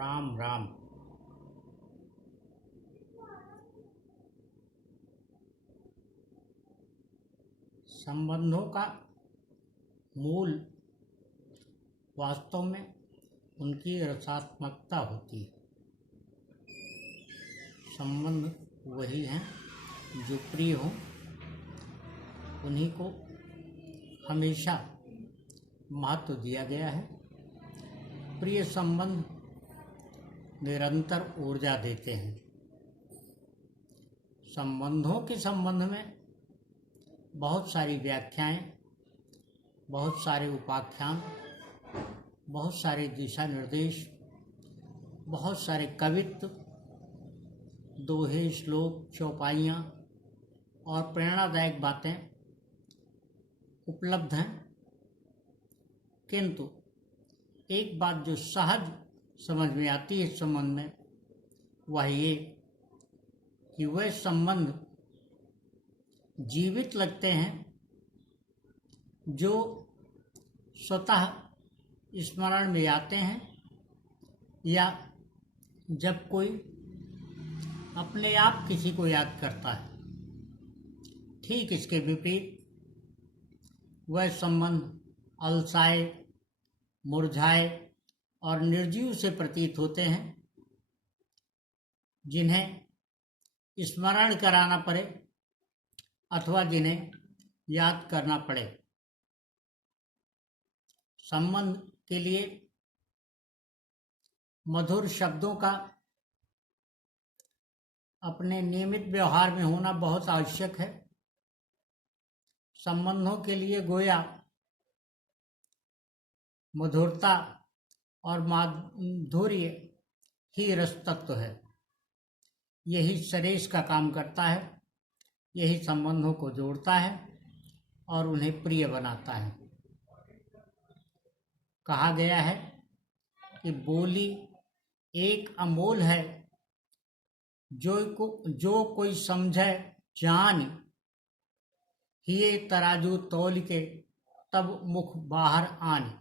राम राम। संबंधों का मूल वास्तव में उनकी रसात्मकता होती है। संबंध वही हैं जो प्रिय हों, उन्हीं को हमेशा महत्व दिया गया है। प्रिय संबंध निरंतर ऊर्जा देते हैं। संबंधों के संबंध में बहुत सारी व्याख्याएं, बहुत सारे उपाख्यान, बहुत सारे दिशा निर्देश, बहुत सारे कवित्व, दोहे, श्लोक, चौपाइयाँ और प्रेरणादायक बातें उपलब्ध हैं। किंतु एक बात जो सहज समझ में आती है इस संबंध में, वह ये कि वह संबंध जीवित लगते हैं जो स्वतः स्मरण में आते हैं या जब कोई अपने आप किसी को याद करता है। ठीक इसके विपरीत वह संबंध अलसाए, मुरझाए और निर्जीव से प्रतीत होते हैं, जिन्हें स्मरण कराना पड़े अथवा जिन्हें याद करना पड़े। संबंध के लिए मधुर शब्दों का अपने नियमित व्यवहार में होना बहुत आवश्यक है। संबंधों के लिए गोया मधुरता और माधुर्य ही रस तत्व है। यही सरेश का काम करता है, यही संबंधों को जोड़ता है और उन्हें प्रिय बनाता है। कहा गया है कि बोली एक अमोल है, जो कोई समझे जान, हिये तराजू तौल के तब मुख बाहर आन।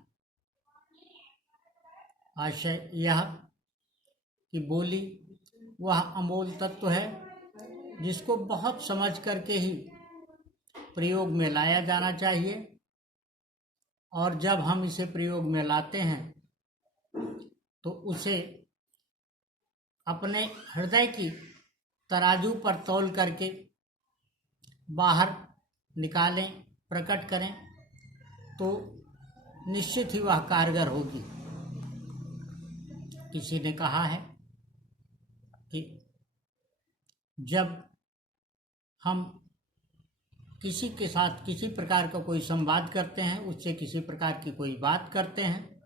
आशय यह कि बोली वह अमोल तत्व है जिसको बहुत समझ करके ही प्रयोग में लाया जाना चाहिए, और जब हम इसे प्रयोग में लाते हैं तो उसे अपने हृदय की तराजू पर तौल करके बाहर निकालें, प्रकट करें, तो निश्चित ही वह कारगर होगी। किसी ने कहा है कि जब हम किसी के साथ किसी प्रकार का कोई संवाद करते हैं, उससे किसी प्रकार की कोई बात करते हैं,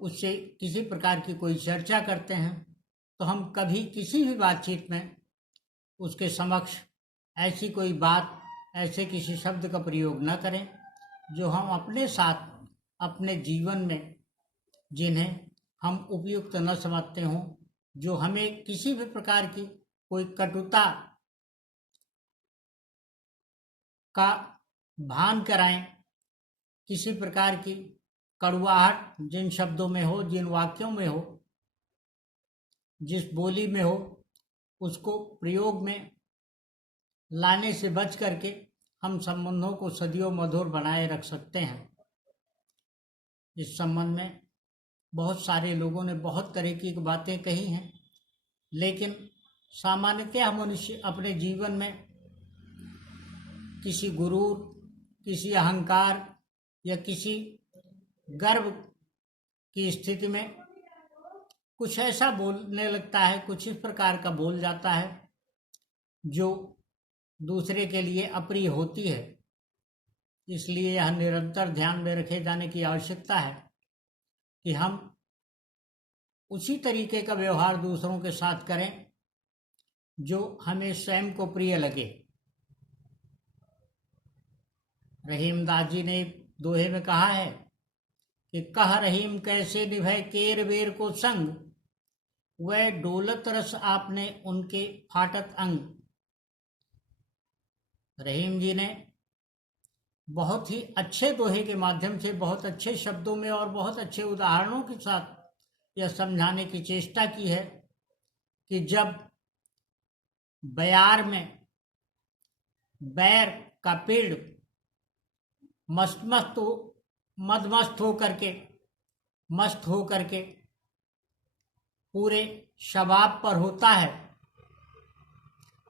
उससे किसी प्रकार की कोई चर्चा करते हैं, तो हम कभी किसी भी बातचीत में उसके समक्ष ऐसी कोई बात, ऐसे किसी शब्द का प्रयोग न करें जो हम अपने साथ अपने जीवन में जिन्हें हम उपयुक्त न समझते हों, जो हमें किसी भी प्रकार की कोई कटुता का भान कराएं, किसी प्रकार की कड़वाहट जिन शब्दों में हो, जिन वाक्यों में हो, जिस बोली में हो, उसको प्रयोग में लाने से बच करके हम संबंधों को सदियों मधुर बनाए रख सकते हैं। इस संबंध में बहुत सारे लोगों ने बहुत तरह की बातें कही हैं, लेकिन सामान्यतः मनुष्य अपने जीवन में किसी गुरूर, किसी अहंकार या किसी गर्व की स्थिति में कुछ ऐसा बोलने लगता है, कुछ इस प्रकार का बोल जाता है जो दूसरे के लिए अप्रिय होती है। इसलिए यह निरंतर ध्यान में रखे जाने की आवश्यकता है कि हम उसी तरीके का व्यवहार दूसरों के साथ करें जो हमें स्वयं को प्रिय लगे। रहीमदास जी ने दोहे में कहा है कि कह रहीम कैसे निभै केर बेर को संग, वह डोलत रस आपने उनके फाटत अंग। रहीम जी ने बहुत ही अच्छे दोहे के माध्यम से, बहुत अच्छे शब्दों में और बहुत अच्छे उदाहरणों के साथ यह समझाने की चेष्टा की है कि जब बयार में बैर का पेड़ मदमस्त हो करके पूरे शबाब पर होता है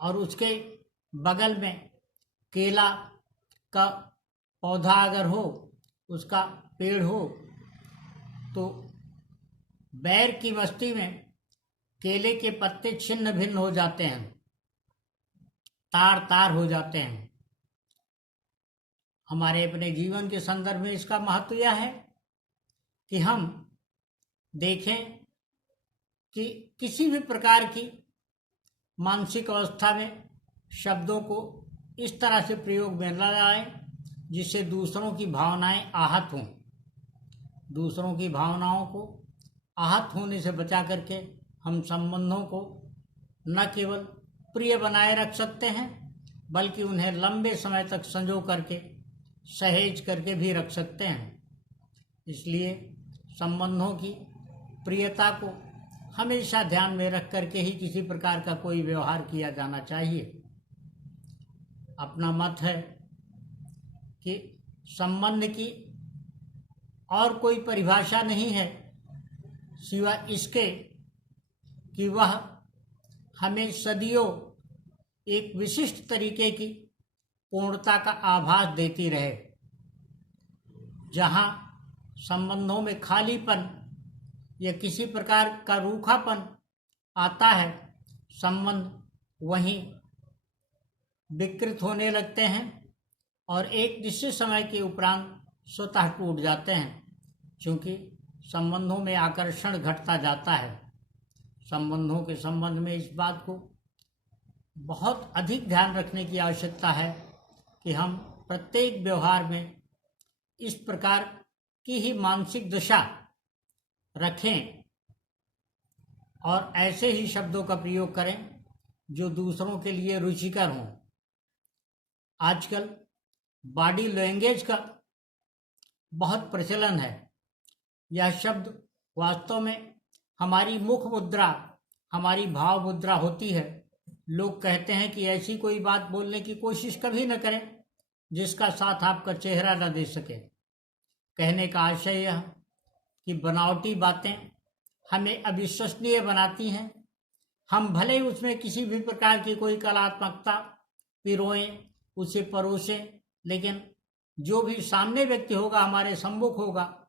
और उसके बगल में केला का पौधा अगर हो, उसका पेड़ हो, तो बैर की मस्ती में केले के पत्ते छिन्न भिन्न हो जाते हैं, तार तार हो जाते हैं। हमारे अपने जीवन के संदर्भ में इसका महत्व यह है कि हम देखें कि किसी भी प्रकार की मानसिक अवस्था में शब्दों को इस तरह से प्रयोग में न लाएं जिससे दूसरों की भावनाएं आहत हों। दूसरों की भावनाओं को आहत होने से बचा करके हम संबंधों को न केवल प्रिय बनाए रख सकते हैं, बल्कि उन्हें लंबे समय तक संजो करके सहेज करके भी रख सकते हैं। इसलिए संबंधों की प्रियता को हमेशा ध्यान में रख करके ही किसी प्रकार का कोई व्यवहार किया जाना चाहिए। अपना मत है कि संबंध की और कोई परिभाषा नहीं है सिवाय इसके कि वह हमें सदियों एक विशिष्ट तरीके की पूर्णता का आभास देती रहे। जहाँ संबंधों में खालीपन या किसी प्रकार का रूखापन आता है, संबंध वहीं विकृत होने लगते हैं और एक निश्चित समय के उपरांत स्वतः टूट जाते हैं, क्योंकि संबंधों में आकर्षण घटता जाता है। संबंधों के संबंध में इस बात को बहुत अधिक ध्यान रखने की आवश्यकता है कि हम प्रत्येक व्यवहार में इस प्रकार की ही मानसिक दशा रखें और ऐसे ही शब्दों का प्रयोग करें जो दूसरों के लिए रुचिकर हों। आजकल बॉडी लैंग्वेज का बहुत प्रचलन है। यह शब्द वास्तव में हमारी मुख मुद्रा, हमारी भाव मुद्रा होती है। लोग कहते हैं कि ऐसी कोई बात बोलने की कोशिश कभी न करें जिसका साथ आपका चेहरा न दे सके। कहने का आशय यह कि बनावटी बातें हमें अविश्वसनीय बनाती हैं। हम भले ही उसमें किसी भी प्रकार की कोई कलात्मकता पिरोएं, उसे परोसें, लेकिन जो भी सामने व्यक्ति होगा, हमारे सम्मुख होगा,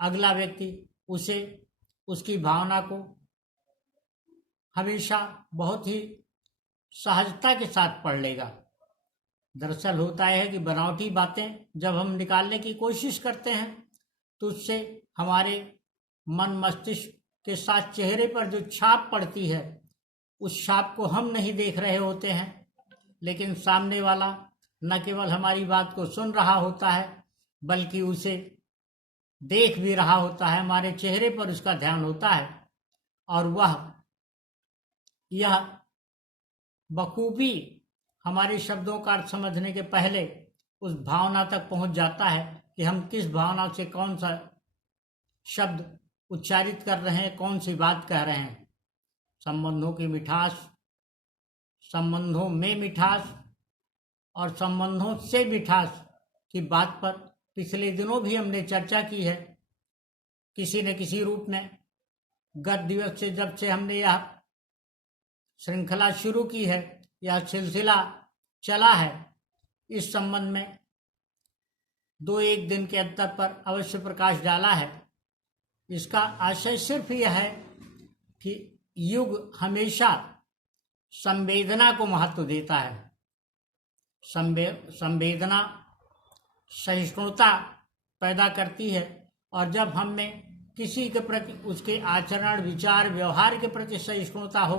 अगला व्यक्ति उसे, उसकी भावना को हमेशा बहुत ही सहजता के साथ पढ़ लेगा। दरअसल होता है कि बनावटी बातें जब हम निकालने की कोशिश करते हैं तो उससे हमारे मन मस्तिष्क के साथ चेहरे पर जो छाप पड़ती है, उस छाप को हम नहीं देख रहे होते हैं, लेकिन सामने वाला न केवल हमारी बात को सुन रहा होता है बल्कि उसे देख भी रहा होता है। हमारे चेहरे पर उसका ध्यान होता है और वह यह बखूबी हमारे शब्दों का अर्थ समझने के पहले उस भावना तक पहुंच जाता है कि हम किस भावना से कौन सा शब्द उच्चारित कर रहे हैं, कौन सी बात कह रहे हैं। संबंधों की मिठास, संबंधों में मिठास और संबंधों से मिठास की बात पर पिछले दिनों भी हमने चर्चा की है। किसी न किसी रूप में गत दिवस से जब से हमने यह श्रृंखला शुरू की है, यह सिलसिला चला है, इस संबंध में 2-1 दिन के अंतर पर अवश्य प्रकाश डाला है। इसका आशय सिर्फ यह है कि युग हमेशा संवेदना को महत्व देता है। संवेदना सहिष्णुता पैदा करती है और जब हम में किसी के प्रति उसके आचरण, विचार, व्यवहार के प्रति सहिष्णुता हो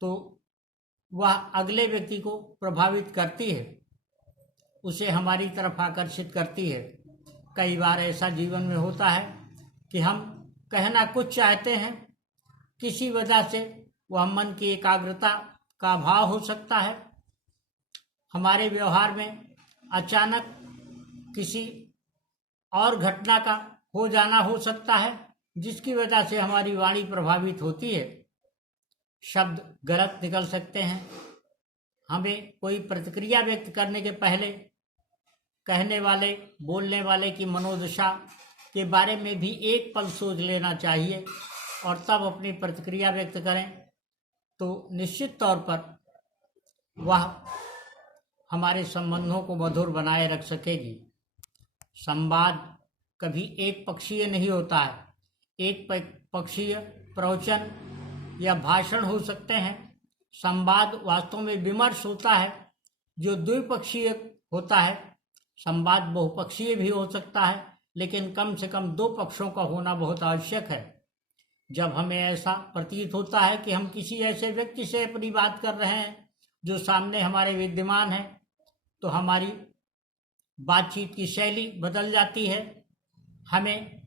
तो वह अगले व्यक्ति को प्रभावित करती है, उसे हमारी तरफ आकर्षित करती है। कई बार ऐसा जीवन में होता है कि हम कहना कुछ चाहते हैं, किसी वजह से वह मन की एकाग्रता का अभाव हो सकता है, हमारे व्यवहार में अचानक किसी और घटना का हो जाना हो सकता है जिसकी वजह से हमारी वाणी प्रभावित होती है। शब्द गलत निकल सकते हैं। हमें कोई प्रतिक्रिया व्यक्त करने के पहले कहने वाले, बोलने वाले की मनोदशा के बारे में भी एक पल सोच लेना चाहिए और तब अपनी प्रतिक्रिया व्यक्त करें, तो निश्चित तौर पर वह हमारे संबंधों को मधुर बनाए रख सकेगी। संवाद कभी एक पक्षीय नहीं होता है। एक पक्षीय प्रवचन या भाषण हो सकते हैं। संवाद वास्तव में विमर्श होता है जो द्विपक्षीय होता है। संवाद बहुपक्षीय भी हो सकता है, लेकिन कम से कम दो पक्षों का होना बहुत आवश्यक है। जब हमें ऐसा प्रतीत होता है कि हम किसी ऐसे व्यक्ति से अपनी बात कर रहे हैं जो सामने हमारे विद्यमान है, तो हमारी बातचीत की शैली बदल जाती है, हमें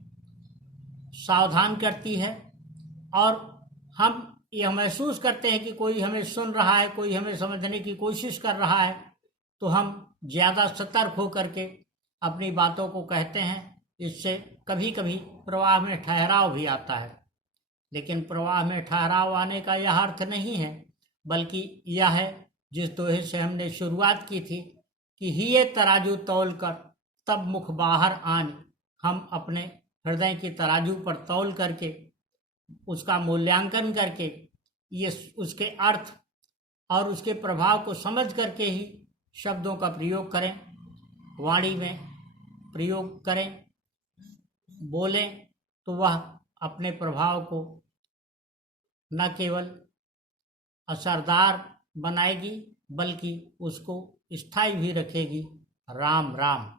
सावधान करती है और हम यह महसूस करते हैं कि कोई हमें सुन रहा है, कोई हमें समझने की कोशिश कर रहा है, तो हम ज़्यादा सतर्क होकर के अपनी बातों को कहते हैं। इससे कभी कभी प्रवाह में ठहराव भी आता है, लेकिन प्रवाह में ठहराव आने का यह अर्थ नहीं है, बल्कि यह है जिस दोहे से हमने शुरुआत की थी कि हिये तराजू तौल कर तब मुख बाहर आन। हम अपने हृदय की तराजू पर तौल करके उसका मूल्यांकन करके ये उसके अर्थ और उसके प्रभाव को समझ करके ही शब्दों का प्रयोग करें, वाणी में प्रयोग करें, बोलें, तो वह अपने प्रभाव को न केवल असरदार बनाएगी बल्कि उसको स्थायी भी रखेगी। राम राम।